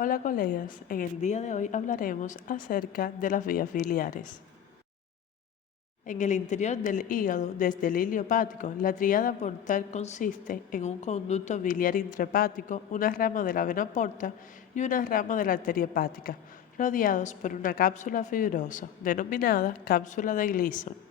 Hola colegas, en el día de hoy hablaremos acerca de las vías biliares. En el interior del hígado, desde el hilio hepático, la tríada portal consiste en un conducto biliar intrahepático, una rama de la vena porta y una rama de la arteria hepática, rodeados por una cápsula fibrosa, denominada cápsula de Gleason.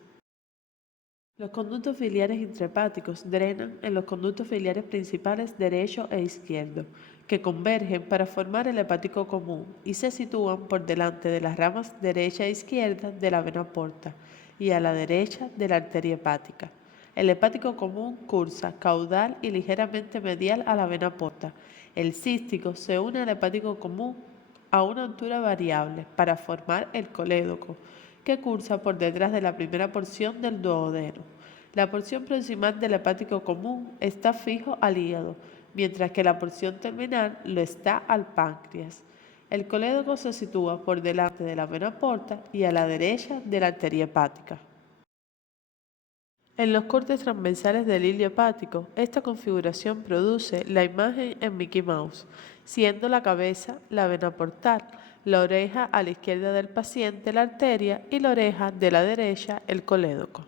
Los conductos biliares intrahepáticos drenan en los conductos biliares principales derecho e izquierdo, que convergen para formar el hepático común y se sitúan por delante de las ramas derecha e izquierda de la vena porta y a la derecha de la arteria hepática. El hepático común cursa caudal y ligeramente medial a la vena porta. El cístico se une al hepático común a una altura variable para formar el colédoco, que cursa por detrás de la primera porción del duodeno. La porción proximal del hepático común está fijo al hígado, mientras que la porción terminal lo está al páncreas. El colédoco se sitúa por delante de la vena porta y a la derecha de la arteria hepática. En los cortes transversales del hilio hepático, esta configuración produce la imagen en Mickey Mouse, siendo la cabeza la vena portal, la oreja a la izquierda del paciente la arteria y la oreja de la derecha el colédoco.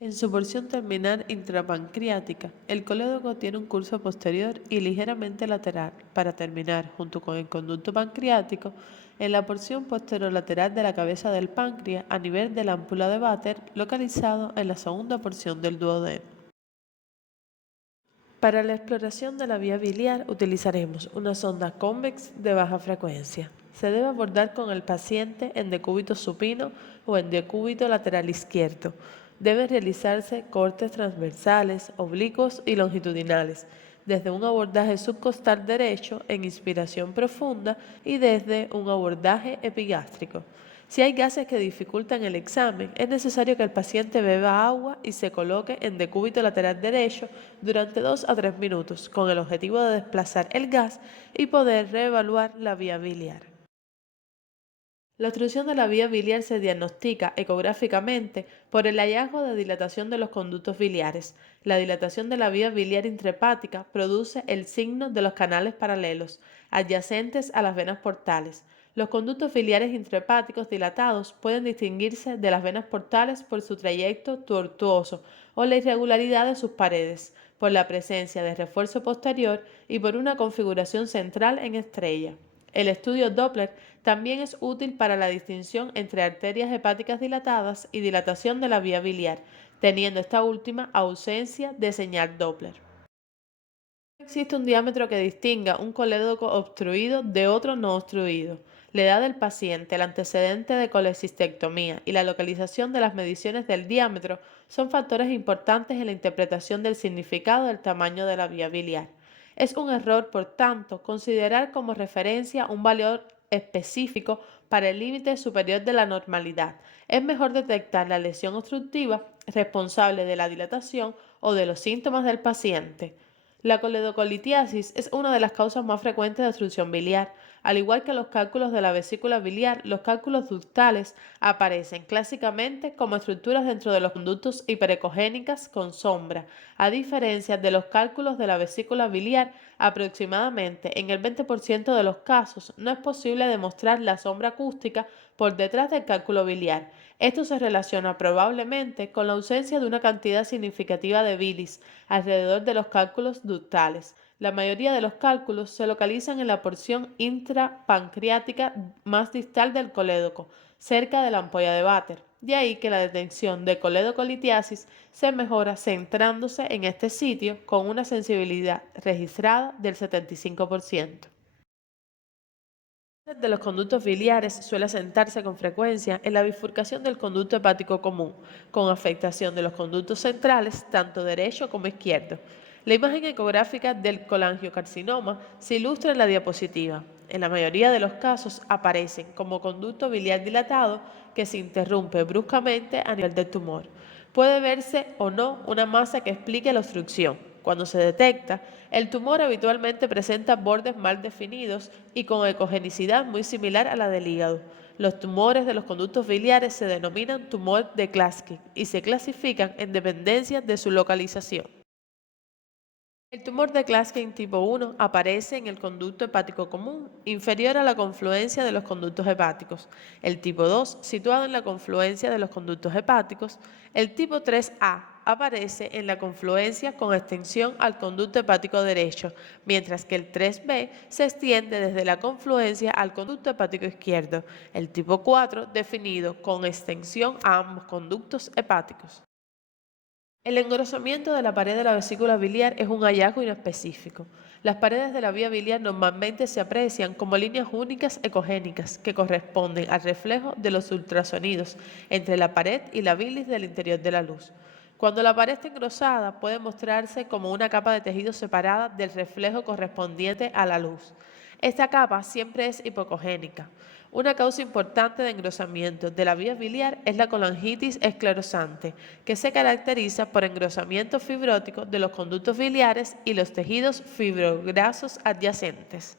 En su porción terminal intrapancreática, el colédoco tiene un curso posterior y ligeramente lateral para terminar, junto con el conducto pancreático, en la porción posterolateral de la cabeza del páncreas a nivel de la ámpula de Vater, localizado en la segunda porción del duodeno. Para la exploración de la vía biliar utilizaremos una sonda convex de baja frecuencia. Se debe abordar con el paciente en decúbito supino o en decúbito lateral izquierdo. Deben realizarse cortes transversales, oblicuos y longitudinales, desde un abordaje subcostal derecho en inspiración profunda y desde un abordaje epigástrico. Si hay gases que dificultan el examen, es necesario que el paciente beba agua y se coloque en decúbito lateral derecho durante 2 a 3 minutos, con el objetivo de desplazar el gas y poder reevaluar la vía biliar. La obstrucción de la vía biliar se diagnostica ecográficamente por el hallazgo de dilatación de los conductos biliares. La dilatación de la vía biliar intrahepática produce el signo de los canales paralelos, adyacentes a las venas portales. Los conductos biliares intrahepáticos dilatados pueden distinguirse de las venas portales por su trayecto tortuoso o la irregularidad de sus paredes, por la presencia de refuerzo posterior y por una configuración central en estrella. El estudio Doppler también es útil para la distinción entre arterias hepáticas dilatadas y dilatación de la vía biliar, teniendo esta última ausencia de señal Doppler. No existe un diámetro que distinga un colédoco obstruido de otro no obstruido. La edad del paciente, el antecedente de colecistectomía y la localización de las mediciones del diámetro son factores importantes en la interpretación del significado del tamaño de la vía biliar. Es un error, por tanto, considerar como referencia un valor específico para el límite superior de la normalidad. Es mejor detectar la lesión obstructiva responsable de la dilatación o de los síntomas del paciente. La coledocolitiasis es una de las causas más frecuentes de obstrucción biliar. Al igual que los cálculos de la vesícula biliar, los cálculos ductales aparecen clásicamente como estructuras dentro de los conductos hiperecogénicas con sombra. A diferencia de los cálculos de la vesícula biliar, aproximadamente en el 20% de los casos no es posible demostrar la sombra acústica por detrás del cálculo biliar. Esto se relaciona probablemente con la ausencia de una cantidad significativa de bilis alrededor de los cálculos ductales. La mayoría de los cálculos se localizan en la porción intrapancreática más distal del colédoco, cerca de la ampolla de Vater. De ahí que la detección de coledocolitiasis se mejora centrándose en este sitio con una sensibilidad registrada del 75%. De los conductos biliares suele asentarse con frecuencia en la bifurcación del conducto hepático común, con afectación de los conductos centrales, tanto derecho como izquierdo. La imagen ecográfica del colangiocarcinoma se ilustra en la diapositiva. En la mayoría de los casos aparecen como conducto biliar dilatado que se interrumpe bruscamente a nivel del tumor. Puede verse o no una masa que explique la obstrucción. Cuando se detecta, el tumor habitualmente presenta bordes mal definidos y con ecogenicidad muy similar a la del hígado. Los tumores de los conductos biliares se denominan tumor de Klatskin y se clasifican en dependencia de su localización. El tumor de Klatskin tipo 1 aparece en el conducto hepático común, inferior a la confluencia de los conductos hepáticos. El tipo 2, situado en la confluencia de los conductos hepáticos. El tipo 3A aparece en la confluencia con extensión al conducto hepático derecho, mientras que el 3B se extiende desde la confluencia al conducto hepático izquierdo. El tipo 4, definido con extensión a ambos conductos hepáticos. El engrosamiento de la pared de la vesícula biliar es un hallazgo inespecífico. Las paredes de la vía biliar normalmente se aprecian como líneas únicas ecogénicas que corresponden al reflejo de los ultrasonidos entre la pared y la bilis del interior de la luz. Cuando la pared está engrosada, puede mostrarse como una capa de tejido separada del reflejo correspondiente a la luz. Esta capa siempre es hipocogénica. Una causa importante de engrosamiento de la vía biliar es la colangitis esclerosante, que se caracteriza por engrosamiento fibrótico de los conductos biliares y los tejidos fibrograsos adyacentes.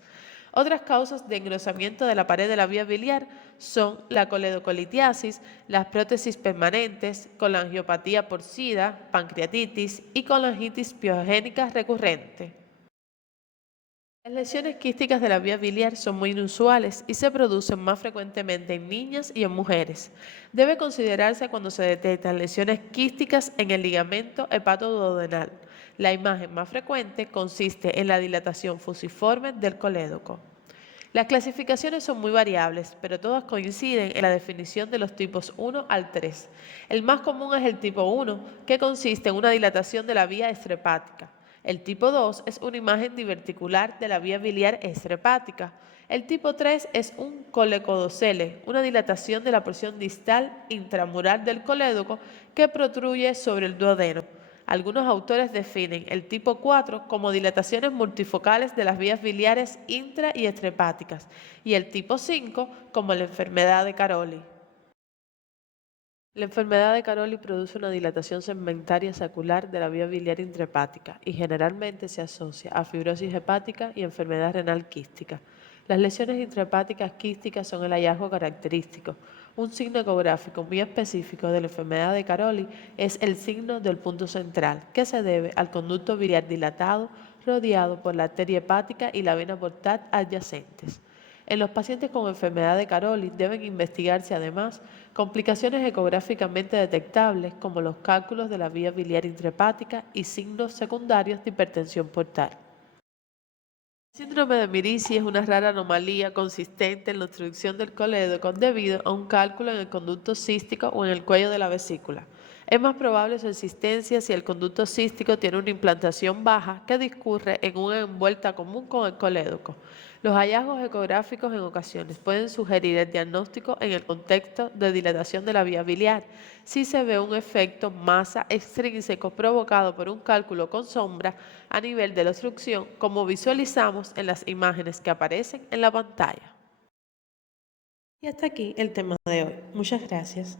Otras causas de engrosamiento de la pared de la vía biliar son la coledocolitiasis, las prótesis permanentes, colangiopatía porcina, pancreatitis y colangitis piogénica recurrente. Las lesiones quísticas de la vía biliar son muy inusuales y se producen más frecuentemente en niñas y en mujeres. Debe considerarse cuando se detectan lesiones quísticas en el ligamento hepatoduodenal. La imagen más frecuente consiste en la dilatación fusiforme del colédoco. Las clasificaciones son muy variables, pero todas coinciden en la definición de los tipos 1 al 3. El más común es el tipo 1, que consiste en una dilatación de la vía extrahepática. El tipo 2 es una imagen diverticular de la vía biliar extrahepática. El tipo 3 es un colecodocele, una dilatación de la porción distal intramural del colédoco que protruye sobre el duodeno. Algunos autores definen el tipo 4 como dilataciones multifocales de las vías biliares intra y extrahepáticas y el tipo 5 como la enfermedad de Caroli. La enfermedad de Caroli produce una dilatación segmentaria sacular de la vía biliar intrahepática y generalmente se asocia a fibrosis hepática y enfermedad renal quística. Las lesiones intrahepáticas quísticas son el hallazgo característico. Un signo ecográfico muy específico de la enfermedad de Caroli es el signo del punto central, que se debe al conducto biliar dilatado rodeado por la arteria hepática y la vena portal adyacentes. En los pacientes con enfermedad de Caroli deben investigarse además complicaciones ecográficamente detectables como los cálculos de la vía biliar intrahepática y signos secundarios de hipertensión portal. El síndrome de Mirici es una rara anomalía consistente en la obstrucción del colédoco debido a un cálculo en el conducto cístico o en el cuello de la vesícula. Es más probable su existencia si el conducto cístico tiene una implantación baja que discurre en una envuelta común con el colédoco. Los hallazgos ecográficos en ocasiones pueden sugerir el diagnóstico en el contexto de dilatación de la vía biliar, si se ve un efecto masa extrínseco provocado por un cálculo con sombra a nivel de la obstrucción, como visualizamos en las imágenes que aparecen en la pantalla. Y hasta aquí el tema de hoy. Muchas gracias.